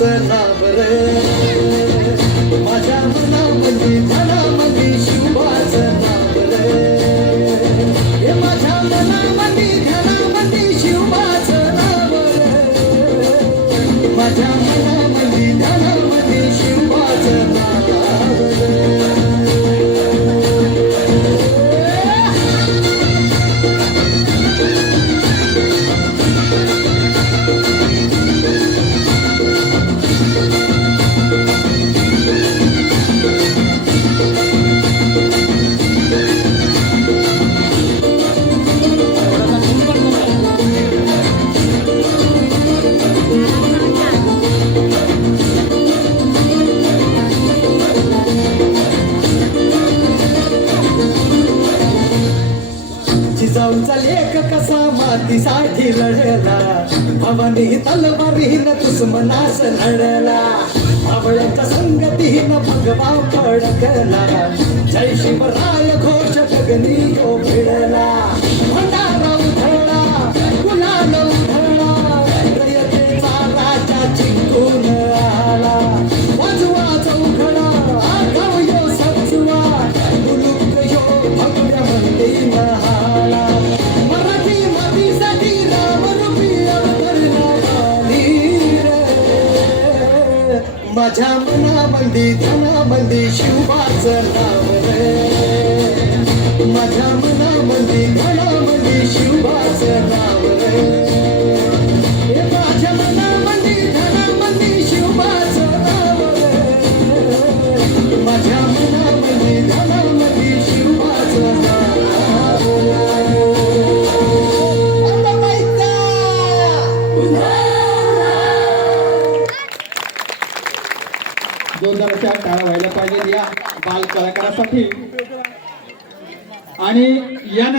शिवाचं नाव रे माझ्या मनामध्ये ध्यानामध्ये शिवाचं नाव रे हे माझ्या मनामध्ये ध्यानामध्ये शिवाचं नाव रे माझ्या मनामध्ये ध्यानामध्ये शिवाचं नाव रे जिजाऊचा लेख कसा मातीसाठी लढला भावानी तलवारीनं दुश्मनास लढला भावळ्यांच्या संगतीनं भगवा फडकला जय शिवराय घोष गगनी हो भिडला भंडारा उधळला गुलाल उधळला रयतेचा राजा जिंकून आला वाजवा चौघडा आगाव यो सजवा मुलुक यो भगव्या मंदी महाला मराठी मातीसाठी रामरूपी अवतरला माझ्या मनामध्ये ध्यानामध्ये शिवाचं नाव रे माझ्या मनामध्ये ध्यानामध्ये शिवाचं नाव रे हे माझ्या मनामध्ये ध्यानामध्ये शिवाचं नाव रे माझ्या मनामध्ये ध्यानामध्ये शिवाचं नाव रे 2000च्या टाळ्या व्हायला पाहिजे या बाल कलाकारासाठी आणि यानंतर